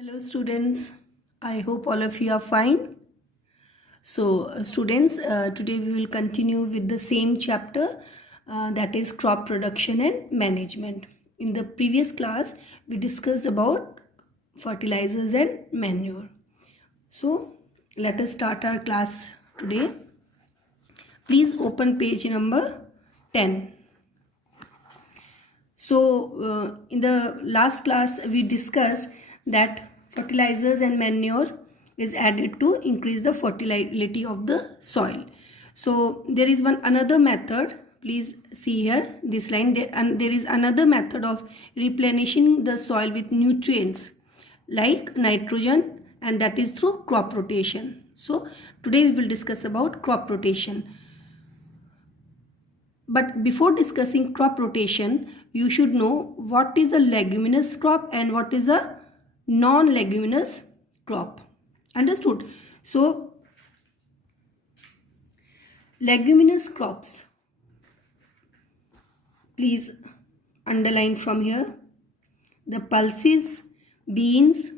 Hello students, I hope all of you are fine. So students, today we will continue with the same chapter that is crop production and management. In the previous class, we discussed about fertilizers and manure. So let us start our class today. Please open page number 10. So in the last class we discussed that fertilizers and manure is added to increase the fertility of the soil. So there is another method. Please see here this line there, and there is another method of replenishing the soil with nutrients like nitrogen, and that is through crop rotation. So today we will discuss about crop rotation. But before discussing crop rotation, you should know what is a leguminous crop and what is a non-leguminous crop. Understood? So, leguminous crops. Please underline from here. The pulses, beans,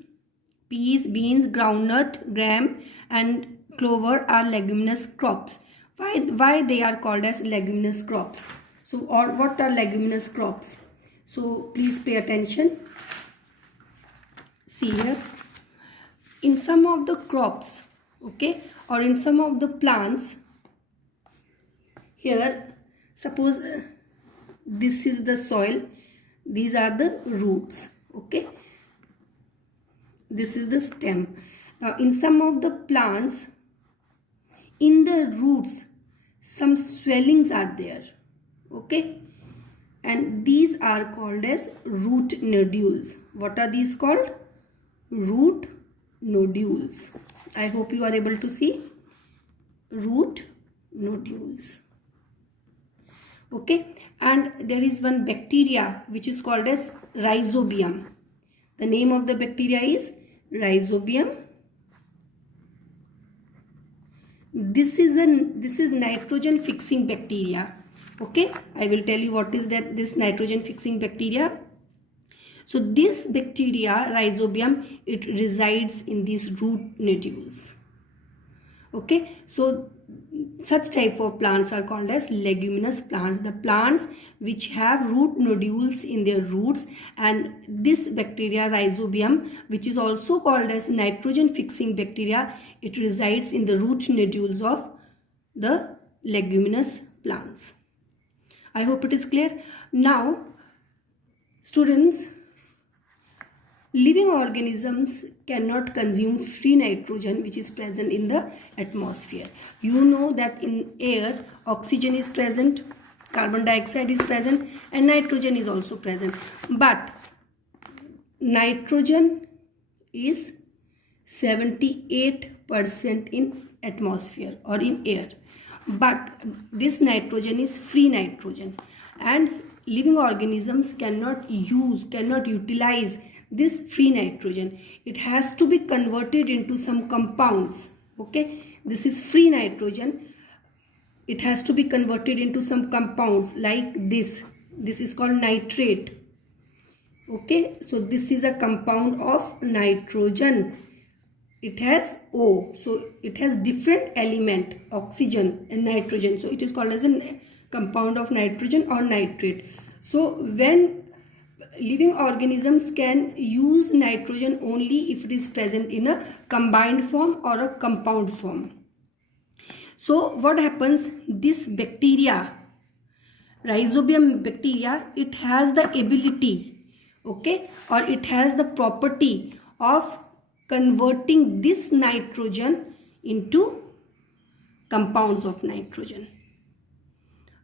peas, beans, groundnut, gram and clover are leguminous crops. Why they are called as leguminous crops? So, or what are leguminous crops? So please pay attention. See here, in some of the crops, okay, or in some of the plants, here suppose this is the soil, these are the roots, okay, this is the stem. Now in some of the plants, in the roots some swellings are there, okay, and these are called as root nodules. What are these called? Root nodules. I hope you are able to see root nodules, okay. And there is one bacteria which is called as rhizobium. The name of the bacteria is rhizobium. This is nitrogen fixing bacteria, okay. I will tell you what is this nitrogen fixing bacteria. So this bacteria rhizobium, it resides in these root nodules, okay. So such type of plants are called as leguminous plants, the plants which have root nodules in their roots, and this bacteria rhizobium, which is also called as nitrogen fixing bacteria, it resides in the root nodules of the leguminous plants. I hope it is clear. Now students, living organisms cannot consume free nitrogen which is present in the atmosphere. You know that in air oxygen is present, carbon dioxide is present, and nitrogen is also present. But nitrogen is 78% in atmosphere or in air. But this nitrogen is free nitrogen, and living organisms cannot utilize this free nitrogen. It has to be converted into some compounds, okay. This is free nitrogen, it has to be converted into some compounds like this is called nitrate, okay. So this is a compound of nitrogen, it has O, so it has different element, oxygen and nitrogen, so it is called as a compound of nitrogen or nitrate. So when living organisms can use nitrogen only if it is present in a combined form or a compound form. So what happens, this bacteria, rhizobium bacteria, it has the ability, okay, or it has the property of converting this nitrogen into compounds of nitrogen.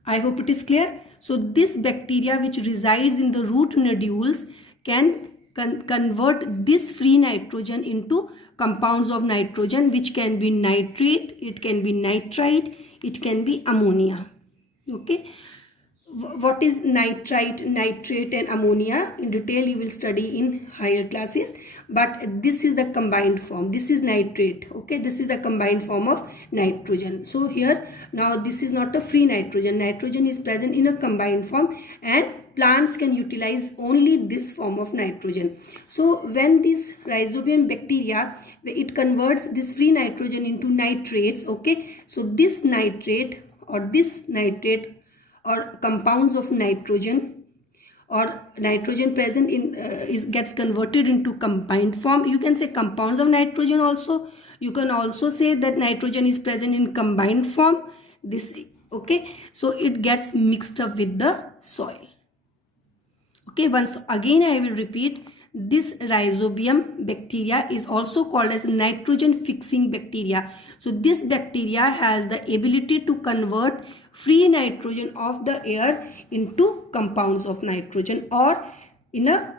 I hope it is clear. So this bacteria which resides in the root nodules can convert this free nitrogen into compounds of nitrogen, which can be nitrate, it can be nitrite, it can be ammonia, okay. What is nitrite, nitrate and ammonia in detail you will study in higher classes, but this is the combined form, this is nitrate, okay, this is the combined form of nitrogen. So here now this is not a free nitrogen, nitrogen is present in a combined form, and plants can utilize only this form of nitrogen. So when this rhizobium bacteria, it converts this free nitrogen into nitrates, okay, so this nitrate or compounds of nitrogen or nitrogen present in gets converted into combined form. You can say compounds of nitrogen also. You can also say that nitrogen is present in combined form. This, okay, so it gets mixed up with the soil. Okay, once again I will repeat, this rhizobium bacteria is also called as nitrogen fixing bacteria. So this bacteria has the ability to convert free nitrogen of the air into compounds of nitrogen or in a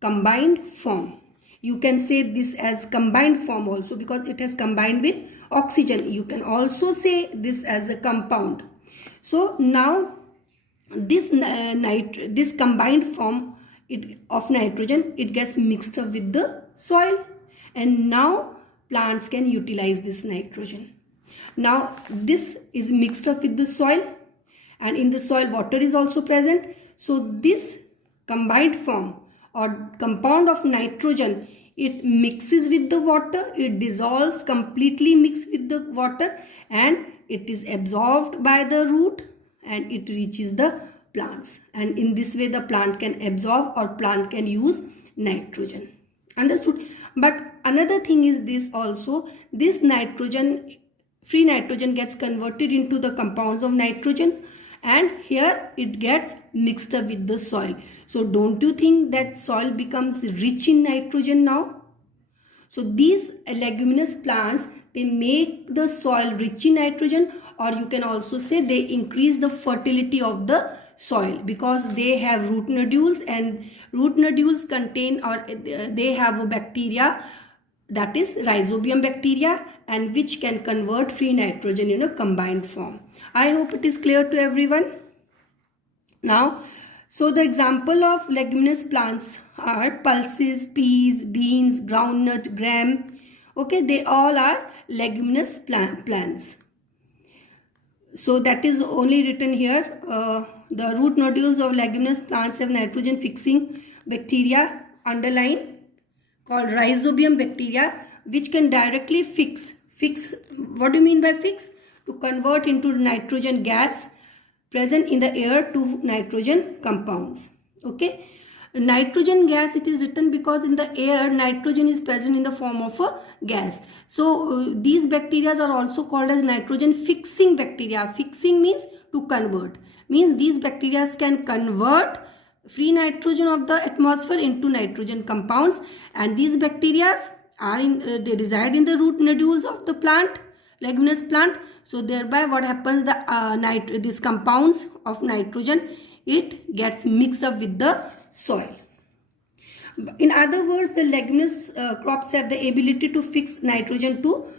combined form. You can say this as combined form also because it has combined with oxygen. You can also say this as a compound. So now this this combined form of nitrogen, it gets mixed up with the soil, and now plants can utilize this nitrogen. Now this is mixed up with the soil, and in the soil water is also present. So this combined form or compound of nitrogen, it mixes with the water, it dissolves completely mixed with the water, and it is absorbed by the root and it reaches the plants, and in this way the plant can absorb or plant can use nitrogen. Understood? But another thing is this also, this nitrogen, free nitrogen, gets converted into the compounds of nitrogen, and here it gets mixed up with the soil. So don't you think that soil becomes rich in nitrogen now? So these leguminous plants, they make the soil rich in nitrogen, or you can also say they increase the fertility of the soil because they have root nodules, and root nodules contain, or they have a bacteria, that is rhizobium bacteria, and which can convert free nitrogen in a combined form. I hope it is clear to everyone. Now, so the example of leguminous plants are pulses, peas, beans, groundnut, gram. Okay, they all are leguminous plants. So that is only written here. The root nodules of leguminous plants have nitrogen fixing bacteria, underline, called rhizobium bacteria, which can directly fix. What do you mean by fix? To convert into nitrogen gas present in the air to nitrogen compounds. Okay, nitrogen gas, it is written because in the air nitrogen is present in the form of a gas. So these bacteria are also called as nitrogen fixing bacteria. Fixing means to convert, means these bacteria can convert free nitrogen of the atmosphere into nitrogen compounds, and these bacteria are they reside in the root nodules of the plant, leguminous plant. So thereby what happens, the these compounds of nitrogen, it gets mixed up with the soil. In other words, the leguminous crops have the ability to fix nitrogen to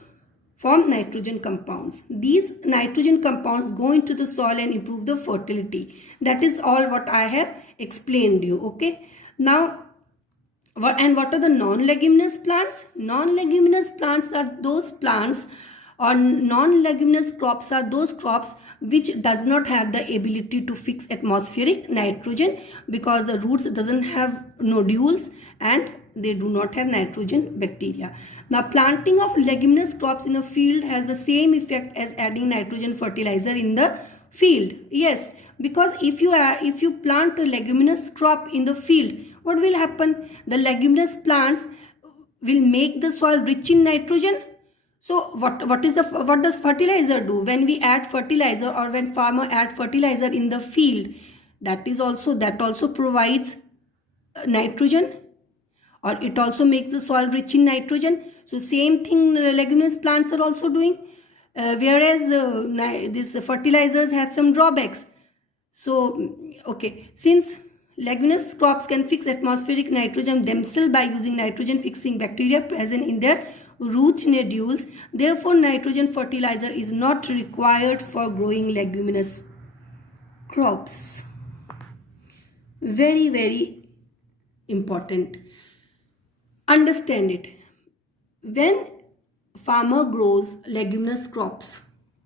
form nitrogen compounds. These nitrogen compounds go into the soil and improve the fertility. That is all what I have explained you. Okay, now what are the non-leguminous plants? Non-leguminous plants are those plants, or non-leguminous crops are those crops which does not have the ability to fix atmospheric nitrogen because the roots doesn't have nodules and they do not have nitrogen bacteria. Now planting of leguminous crops in a field has the same effect as adding nitrogen fertilizer in the field. Yes, because if you plant a leguminous crop in the field, what will happen? The leguminous plants will make the soil rich in nitrogen. So what does fertilizer do? When we add fertilizer, or when farmer add fertilizer in the field, that also provides nitrogen, or it also makes the soil rich in nitrogen. So same thing leguminous plants are also doing, whereas these fertilizers have some drawbacks. So okay, since leguminous crops can fix atmospheric nitrogen themselves by using nitrogen fixing bacteria present in their root nodules, therefore nitrogen fertilizer is not required for growing leguminous crops. Very, very important. Understand it. When farmer grows leguminous crops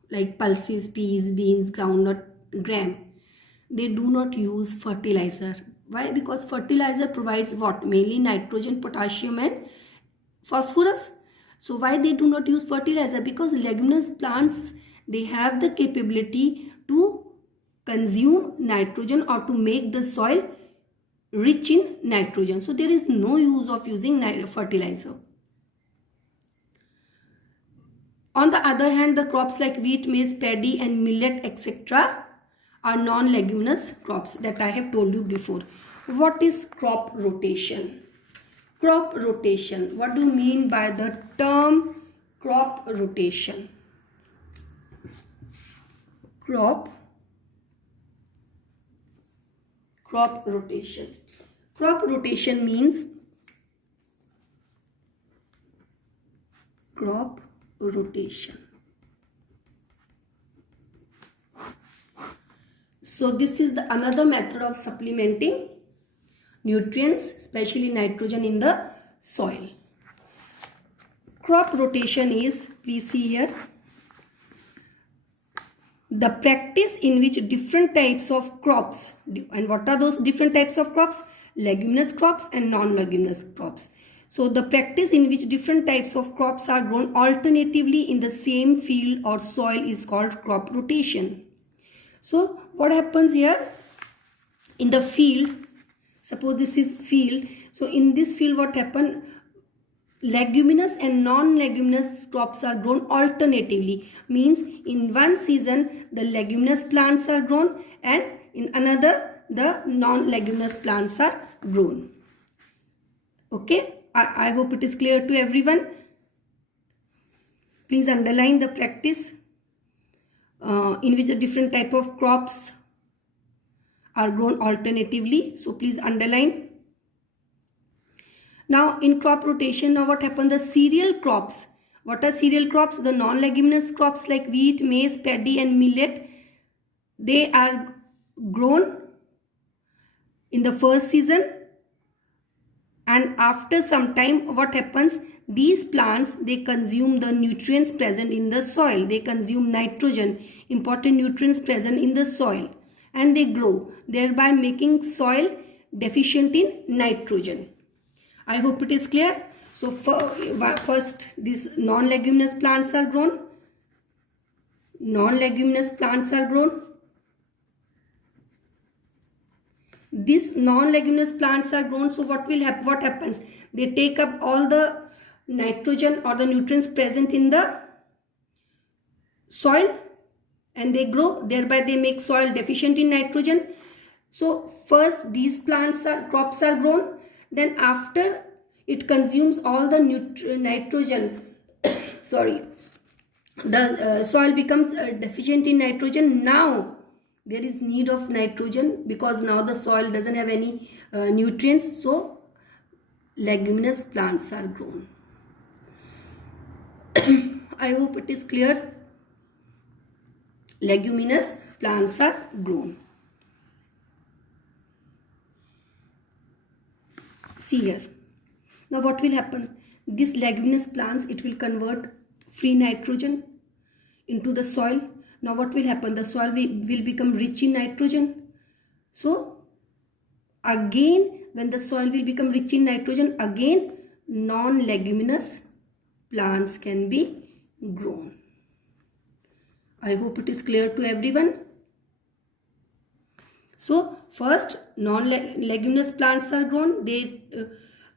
like pulses, peas, beans, groundnut, gram, they do not use fertilizer. Why? Because fertilizer provides what? Mainly nitrogen, potassium and phosphorus. So why they do not use fertilizer? Because leguminous plants, they have the capability to consume nitrogen or to make the soil rich in nitrogen. So there is no use of using fertilizer. On the other hand, the crops like wheat, maize, paddy and millet etc. are non-leguminous crops that I have told you before. What is crop rotation? Crop rotation. What do you mean by the term crop rotation? Crop rotation. Crop rotation means crop rotation. So this is the another method of supplementing nutrients, especially nitrogen in the soil. Crop rotation is, please see here, the practice in which different types of crops, and what are those different types of crops? Leguminous crops and non-leguminous crops. So the practice in which different types of crops are grown alternatively in the same field or soil is called crop rotation. So what happens here? In the field, suppose this is field. So in this field what happened? Leguminous and non-leguminous crops are grown alternatively. Means in one season the leguminous plants are grown and in another the non-leguminous plants are grown. Okay, I hope it is clear to everyone. Please underline the practice in which the different type of crops are grown alternatively. So please underline. Now in crop rotation, now what happened? The cereal crops. What are cereal crops? The non-leguminous crops like wheat, maize, paddy and millet. They are grown in the first season, and after some time what happens? These plants, they consume the nutrients present in the soil. They consume nitrogen, important nutrients present in the soil, and they grow, thereby making soil deficient in nitrogen. I hope it is clear. So first these non-leguminous plants are grown. Non-leguminous plants are grown. These non-leguminous plants are grown. So what will happen? What happens? They take up all the nitrogen or the nutrients present in the soil and they grow, thereby they make soil deficient in nitrogen. So first these crops are grown, then after it consumes all the nitrogen sorry, the soil becomes deficient in nitrogen. Now there is need of nitrogen because now the soil doesn't have any nutrients, so leguminous plants are grown. I hope it is clear. Leguminous plants are grown. See here. Now what will happen? This leguminous plants, it will convert free nitrogen into the soil. Now what will happen? The soil will become rich in nitrogen. So again, when the soil will become rich in nitrogen, again non-leguminous plants can be grown. I hope it is clear to everyone. So first non-leguminous plants are grown. They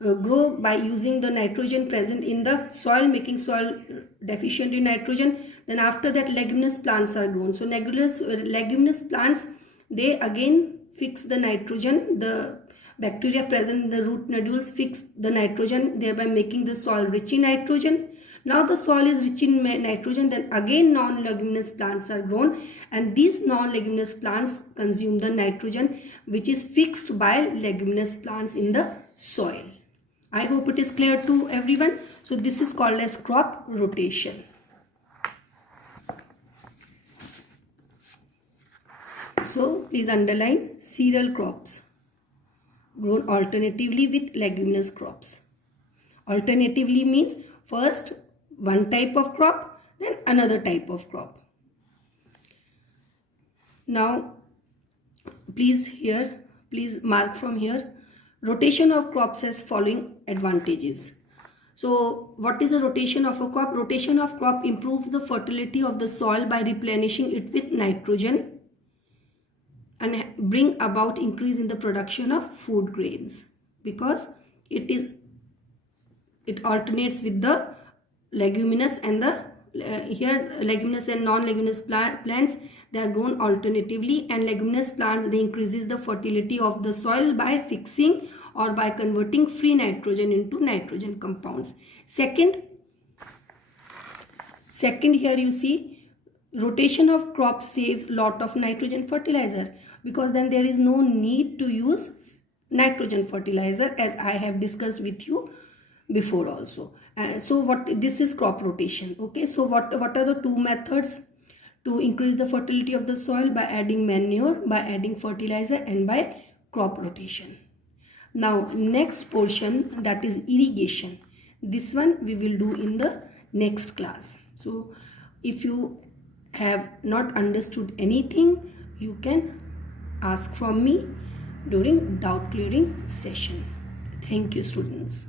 grow by using the nitrogen present in the soil, making soil deficient in nitrogen. Then after that leguminous plants are grown. So leguminous plants, they again fix the nitrogen. The bacteria present in the root nodules fix the nitrogen, thereby making the soil rich in nitrogen. Now the soil is rich in nitrogen, then again non-leguminous plants are grown, and these non-leguminous plants consume the nitrogen which is fixed by leguminous plants in the soil. I hope it is clear to everyone. So this is called as crop rotation. So please underline cereal crops grown alternatively with leguminous crops. Alternatively means first one type of crop, then another type of crop. Now please mark from here. Rotation of crops has following advantages. So what is a rotation of a crop? Rotation of crop improves the fertility of the soil by replenishing it with nitrogen and bring about increase in the production of food grains, because it alternates with the leguminous and the here leguminous and non-leguminous plants, they are grown alternatively, and leguminous plants, they increases the fertility of the soil by fixing or by converting free nitrogen into nitrogen compounds. Second here you see, rotation of crops saves lot of nitrogen fertilizer, because then there is no need to use nitrogen fertilizer, as I have discussed with you before also. So this is crop rotation. Okay, so what are the two methods to increase the fertility of the soil? By adding manure, by adding fertilizer, and by crop rotation. Now next portion, that is irrigation. This one we will do in the next class. So if you have not understood anything, you can ask from me during doubt clearing session. Thank you, students.